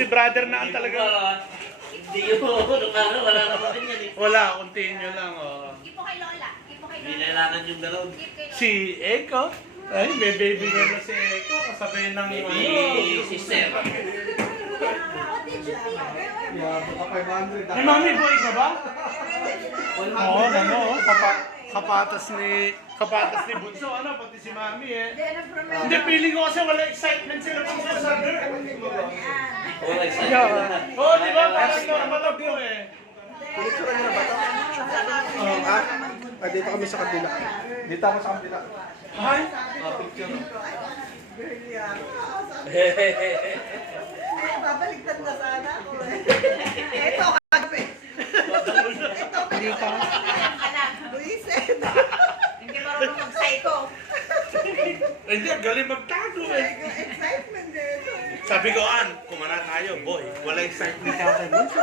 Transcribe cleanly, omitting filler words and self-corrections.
Si brother na ang talaga. Hindi yun. Nung araw, wala naman din yan eh. Wala, continue lang. Oh. Ipo kay Lola. Ipo kay Hindi Lola. kailangan yung gano'n. Keep kay Lola. Si Eko. Ay, may baby na si Eko. Kasabay ng Baby sister. What did you think? Ay, mami, boy ka ba? Oo, ano, kapatas ni Bunso, ano, pati si mami eh. Hindi, feeling ko kasi wala excitement sila pag sa sander. Wala excited. Oo, di ba? Parang normal lang po eh. Pinicturean niyo na ba ito? Dito kami sa kabila. Dito ako sa kabila. Ay, Babaliktad na sana ako eh. Ito kasi. hindi ka. Luiset. Hindi marunong mag-psycho. Hindi, ang galing magtago eh. Excitement dito. Sabi ko, kumana tayo, boy. Wala excitement ka kay Bunso.